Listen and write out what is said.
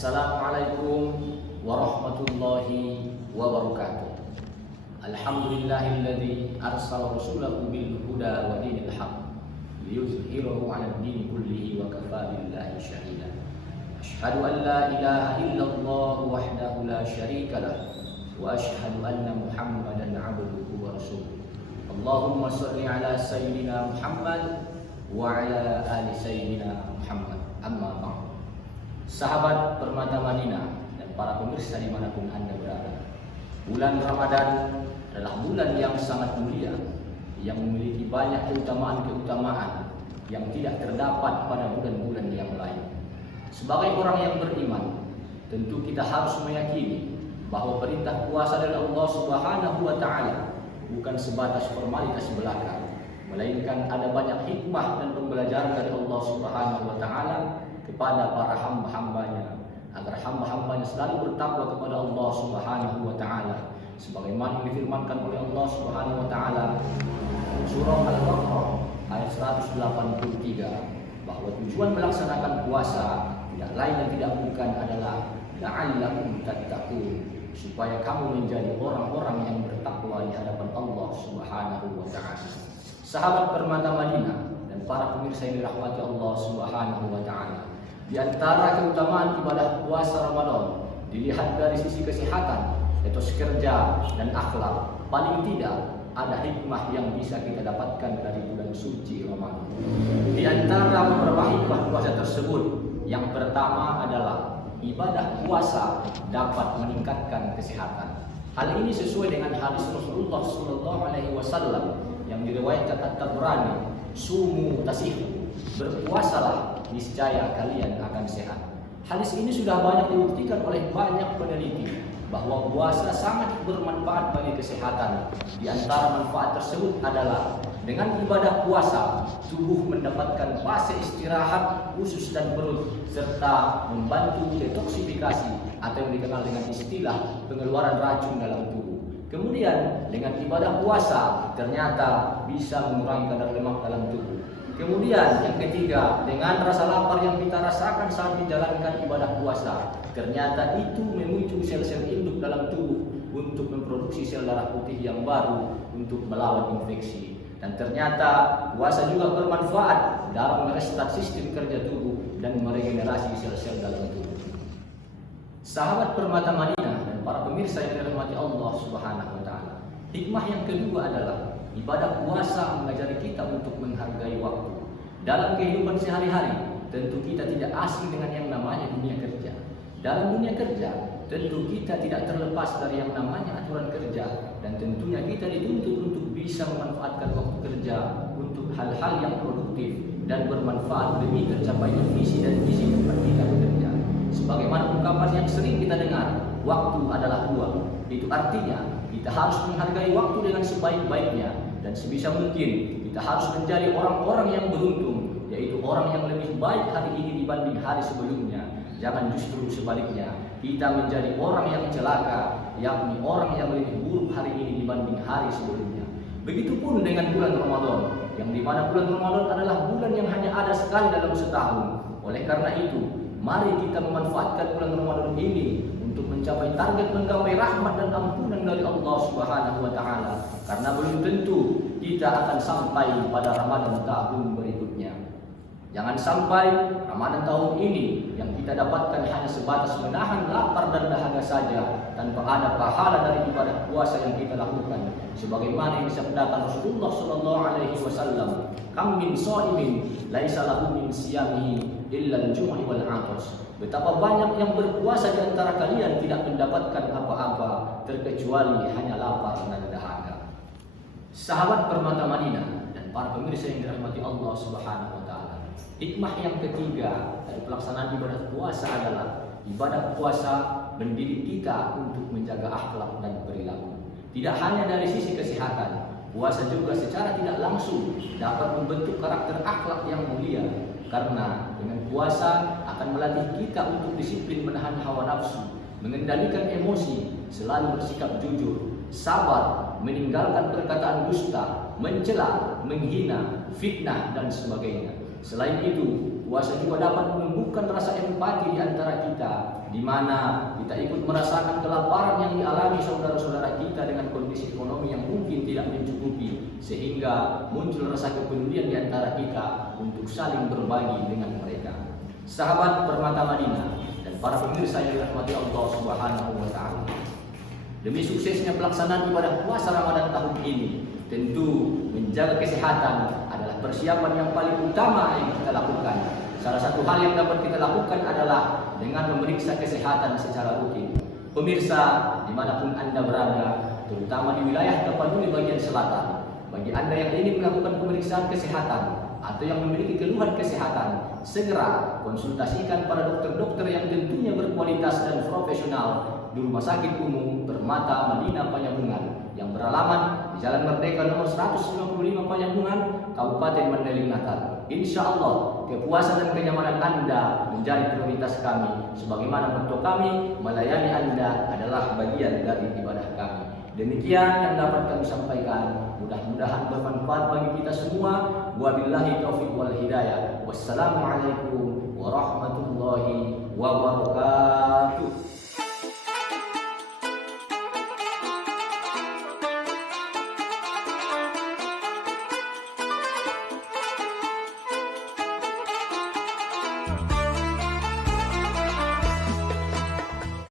Assalamualaikum warahmatullahi wabarakatuh. Alhamdulillahilladzi arsala rasulahu bil huda wa dinil haqq liyuzhirahu 'alad dini kullihi wa kafaa billahi shahida. Asyhadu an la ilaha illallah wahdahu la syarika lah wa asyhadu anna Muhammadan 'abduhu wa rasuluh. Allahumma shalli 'ala sayyidina Muhammad wa 'ala ali sayyidina Muhammad. Amma ba'd. Sahabat Permata Madinah dan para pemirsa dimanapun Anda berada, bulan Ramadan adalah bulan yang sangat mulia, yang memiliki banyak keutamaan-keutamaan yang tidak terdapat pada bulan-bulan yang lain. Sebagai orang yang beriman, tentu kita harus meyakini bahwa perintah puasa dari Allah Subhanahu wa Ta'ala bukan sebatas formalitas belaka, melainkan ada banyak hikmah dan pembelajaran dari Allah Subhanahu wa Ta'ala kepada para hamba-hambanya, agar hamba-hambanya selalu bertakwa kepada Allah Subhanahu wa Ta'ala, sebagaimana yang difirmankan oleh Allah Subhanahu wa Ta'ala surah Al-Baqarah ayat 183, bahwa tujuan melaksanakan puasa tidak lain dan tidak bukan adalah la'allakum tattaqun, supaya kamu menjadi orang-orang yang bertakwa di hadapan Allah Subhanahu wa Ta'ala. Sahabat Permata Madinah dan para pemirsa yang dirahmati Allah Subhanahu wa Ta'ala, di antara keutamaan ibadah puasa Ramadan dilihat dari sisi kesehatan, etos kerja dan akhlak, paling tidak ada hikmah yang bisa kita dapatkan dari bulan suci Ramadan. Di antara beberapa hikmah puasa tersebut, yang pertama adalah ibadah puasa dapat meningkatkan kesehatan. Hal ini sesuai dengan hadis Rasulullah SAW yang diriwayatkan At-Tabrani, sumu tasihu, berpuasalah niscaya kalian akan sehat. Hadis ini sudah banyak dibuktikan oleh banyak peneliti bahwa puasa sangat bermanfaat bagi kesehatan. Di antara manfaat tersebut adalah dengan ibadah puasa, tubuh mendapatkan fase istirahat usus dan perut, serta membantu detoksifikasi atau yang dikenal dengan istilah pengeluaran racun dalam tubuh. Kemudian dengan ibadah puasa ternyata bisa mengurangi kadar lemak dalam tubuh. Kemudian yang ketiga, dengan rasa lapar yang kita rasakan saat menjalankan ibadah puasa, ternyata itu memicu sel-sel induk dalam tubuh untuk memproduksi sel darah putih yang baru untuk melawan infeksi. Dan ternyata puasa juga bermanfaat dalam merestart sistem kerja tubuh dan meregenerasi sel-sel dalam tubuh. Sahabat Permata Madinah dan para pemirsa yang dirahmati Allah Subhanahu wa Ta'ala, hikmah yang kedua adalah ibadah puasa mengajari kita untuk menghargai waktu. Dalam kehidupan sehari-hari, tentu kita tidak asing dengan yang namanya dunia kerja. Dalam dunia kerja, tentu kita tidak terlepas dari yang namanya aturan kerja, dan tentunya kita dituntut untuk bisa memanfaatkan waktu kerja untuk hal-hal yang produktif dan bermanfaat demi tercapainya visi dan misi tempat kita bekerja. Sebagaimana ungkapan yang sering kita dengar, waktu adalah uang. Itu artinya kita harus menghargai waktu dengan sebaik-baiknya, dan sebisa mungkin kita harus menjadi orang-orang yang beruntung, yaitu orang yang lebih baik hari ini dibanding hari sebelumnya. Jangan justru sebaliknya, kita menjadi orang yang celaka, yakni orang yang lebih buruk hari ini dibanding hari sebelumnya. Begitupun dengan bulan Ramadan, yang dimana bulan Ramadan adalah bulan yang hanya ada sekali dalam setahun. Oleh karena itu, mari kita memanfaatkan bulan Ramadan ini untuk mencapai target menggapai rahmat dan ampunan dari Allah Subhanahu wa Ta'ala, karena belum tentu kita akan sampai pada Ramadan tahun berikutnya. Jangan sampai Ramadan tahun ini yang kita dapatkan hanya sebatas menahan lapar dan dahaga saja, tanpa ada pahala dari ibadah puasa yang kita lakukan. Sebagaimana yang disabdakan Rasulullah SAW, "Kam min shaimin laisa lahu min siyamihi illa al-jum'i wal 'atash." Betapa banyak yang berpuasa di antara kalian tidak mendapatkan apa-apa terkecuali hanya lapar dan dahaga. Sahabat Permata Madinah dan para pemirsa yang dirahmati Allah Subhanahu wa Ta'ala, hikmah yang ketiga dari pelaksanaan ibadah puasa adalah ibadah puasa mendidik kita untuk menjaga akhlak dan perilaku. Tidak hanya dari sisi kesehatan, puasa juga secara tidak langsung dapat membentuk karakter akhlak yang mulia, karena dengan puasa akan melatih kita untuk disiplin menahan hawa nafsu, mengendalikan emosi, selalu bersikap jujur, sabar, meninggalkan perkataan dusta, mencela, menghina, fitnah, dan sebagainya. Selain itu, puasa juga dapat menumbuhkan rasa empati di antara kita, di mana kita ikut merasakan kelaparan yang dialami saudara-saudara kita dengan kondisi ekonomi yang mungkin tidak mencukupi, sehingga muncul rasa kepedulian di antara kita untuk saling berbagi dengan mereka. Sahabat Permata Madinah dan para pemirsa yang dirahmati Allah Subhanahu wa taala. Demi suksesnya pelaksanaan ibadah puasa Ramadan tahun ini, tentu menjaga kesehatan adalah persiapan yang paling utama yang kita lakukan. Salah satu hal yang dapat kita lakukan adalah dengan memeriksa kesehatan secara rutin. Pemirsa, dimanapun Anda berada, terutama di wilayah Tapanuli bagian selatan, bagi Anda yang ingin melakukan pemeriksaan kesehatan atau yang memiliki keluhan kesehatan, segera konsultasikan para dokter-dokter yang tentunya berkualitas dan profesional di Rumah Sakit Umum Permata Madinah Panjabungan yang beralamat di Jalan Merdeka nomor 155 Panjabungan, Kabupaten Mandailing Natal. Insya Allah, kepuasan dan kenyamanan Anda menjadi prioritas kami. Sebagaimana bentuk kami melayani Anda adalah bagian dari ibadah kami. Demikian yang dapat kami sampaikan. Mudah-mudahan bermanfaat bagi kita semua. Wabillahi taufiq wal hidayah. Wassalamualaikum warahmatullahi wabarakatuh.